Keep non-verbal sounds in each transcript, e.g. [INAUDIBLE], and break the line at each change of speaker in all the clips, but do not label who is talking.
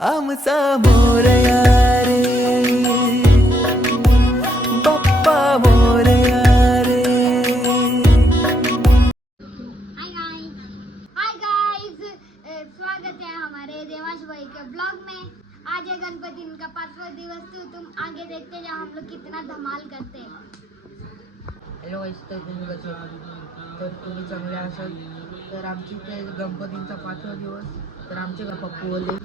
आमचा मोरया रे बाप्पा मोरया रे
हाय गाइस हाय गाइस स्वागत है हमारे देवांश भाई के ब्लॉग में. आज है गणपति इनका पांचवा दिवस तो तुम आगे देखते जाओ हम लोग कितना धमाल करते हैं।
हॅलो गाईस तर तुम्ही कसे आहात? तर तुम्ही चांगले असाल. तर आमची ते गणपतींचा पाचवा दिवस तर आमचे का पप्पू ओले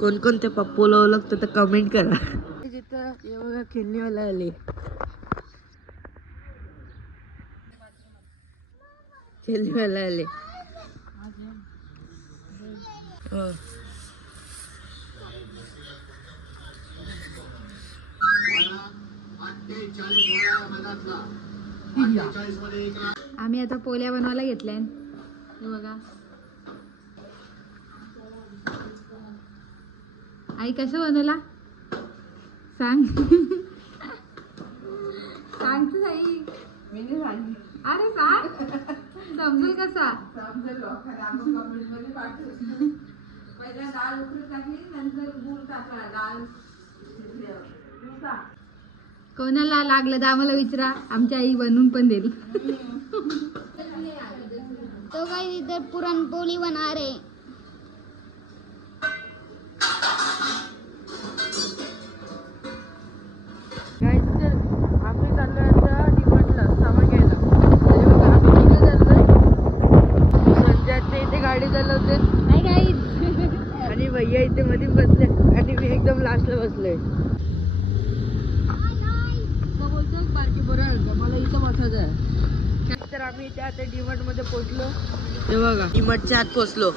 कोणकोणते पप्पू लवलं तर कमेंट करा. जिथं बघा खेळणीवाला आले. खेळणीवाला आले. हो.
आम्ही आता पोल्या बनवायला घेतल्या बघा. आई कसं बनवला? सांग. सांग तू आई. अरे सांग. समजूल कसा कोणाला लागलं तर आम्हाला विचारा. आमची आई बनवून पण देईल.
तो गाइस इधर पुरणपोली बना रहे
गाईज [LAUGHS]
आणि भैया इथे मध्ये बसले. आणि मी एकदम लास्टला बसलोय तो बोलतो बारकी बरं मला इथं बसायचं आहे. तर आम्ही इथे आता डीमार्टमध्ये पोहोचलो. हे बघा. डीमार्टच्या आत पोहोचलो.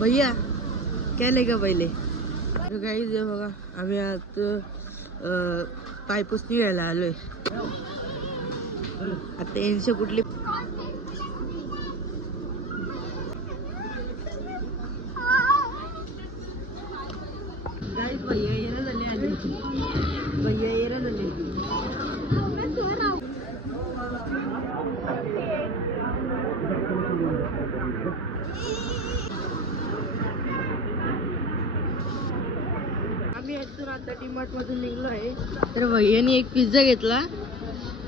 भैया काय नाही का पहिले? काही बघा आम्ही आत पायपुसणी घ्यायला आलोय. आता यांची कुठली आम्ही आता डीमार्ट मधून निघलो आहे. तर भैयाने एक पिझ्झा घेतला.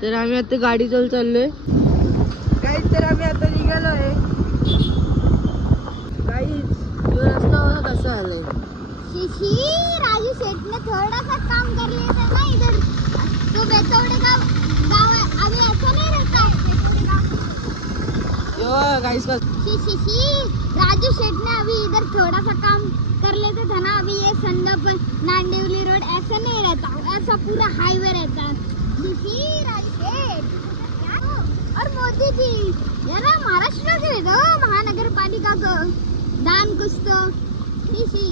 तर आम्ही आता गाडी चालू चाललोय. काहीच तर आम्ही आता निघालो आहे काहीच रस्ता बघा कसा आलाय.
शिशी राजू शेठ ने थोड़ा सा काम कर लिया था ना इधर तो बेतौड़े का गाँव है अभी ऐसा नहीं रहता है बेतौड़े गाँव.
यो गाईस का
शी शी शी राजू शेठ ने अभी इधर थोड़ा सा काम कर लेते थे ना अभी ये संदप नांदेवली रोड ऐसा नहीं रहता. ऐसा पूरा हाईवे रहता है शी शी राजू शेठ क्या हो? और मोदी जी ये ना महाराष्ट्र के दो महानगर पालिका को दान कुछ तो शी शी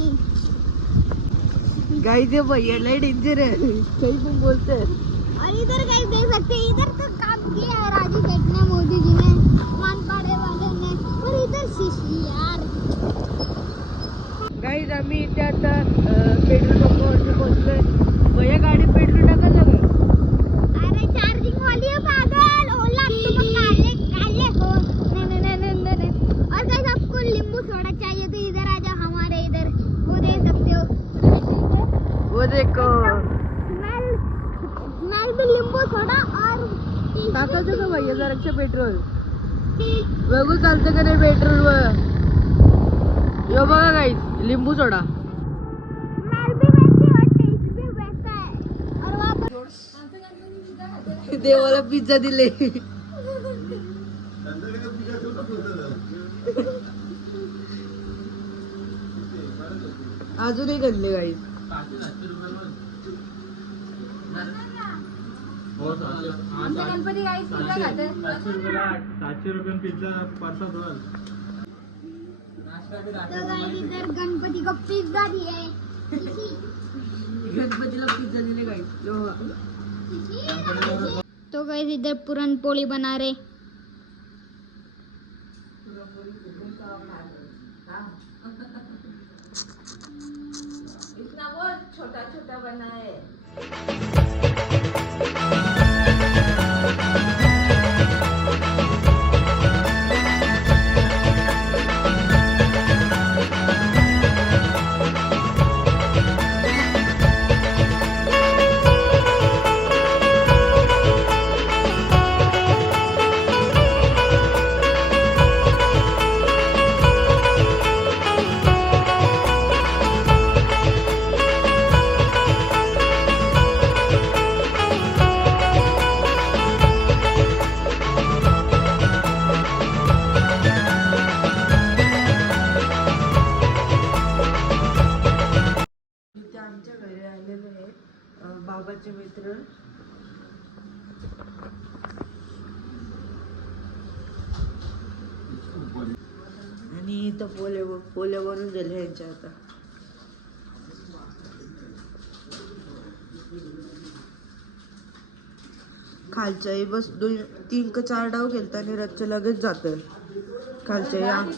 गाईस ये भैया लय डेंजर है काही पण बोलते
और इधर गाइस देख सकते हैं इधर तो काम किया है राजू शेठ ने मोदी जी ने मानपाड़े वाले ने और इधर शीशी यार.
गाईस आम्ही इथे आता पेट्रोल पंपावरती पोहोचलोय भैया गाडी पेट्रोल टाकायला का
अरे चार्जिंग वाली है पागल ओला तुम काले काले हो नहीं नहीं नहीं नहीं नहीं नहीं। और गाइस आपको नींबू सोडा चाहिए तो इधर आ जाओ हमारे इधर वो दे सकते हो
वो देखो
स्मेल स्मेल भी नींबू सोडा और
टाकायचं का भैया जराचं पेट्रोल. बघू चालतं का नाही पेट्रोल वर यो बघा गाईस लिंबू सोडा. देवाला पिझ्झा दिले. अजूनही घडले काही
आमचा गणपती गाईज पिझ्झा खाते
सातशे रुपये पिझ्झा परसाद होईल
तो गाइस इधर गणपति को पिज्जा दिए
गणपतीला पिझ्झा दिले बघा.
तो गाइस इधर पूरन पोली बना रहे।
छोटा छोटा बना है। बाबाचे मित्र. आणि इथं पोले पोले बनून दिले यांच्या आता. खालच्याही बस दोन तीन का चार डाव खेळता आणि रातच्या लगेच जात खालच्याही आम-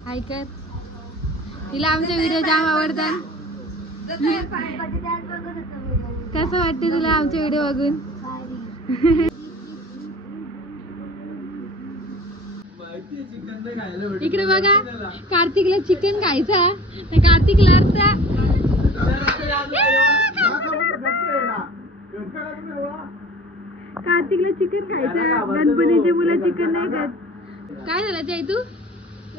हाय कर. तिला आमचे व्हिडिओ जाम आवडतात. कसं वाटते तुला आमचे व्हिडिओ बघून? इकडे बघा कार्तिकला चिकन खायचा. तर कार्तिकला अर्धा कार्तिकला चिकन खायचं. गणपतीचे मुलं चिकन नाही खात. काय झालं ते तू?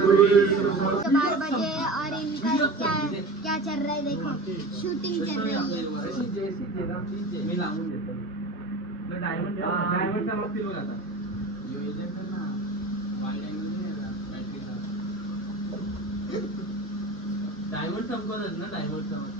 बारह बजे और इनका क्या क्या चल रहा है देखो। शूटिंग चल रही है।
मी लावून देतो डायमंड बघ आता डायमंड संपतच. ना बाबतीत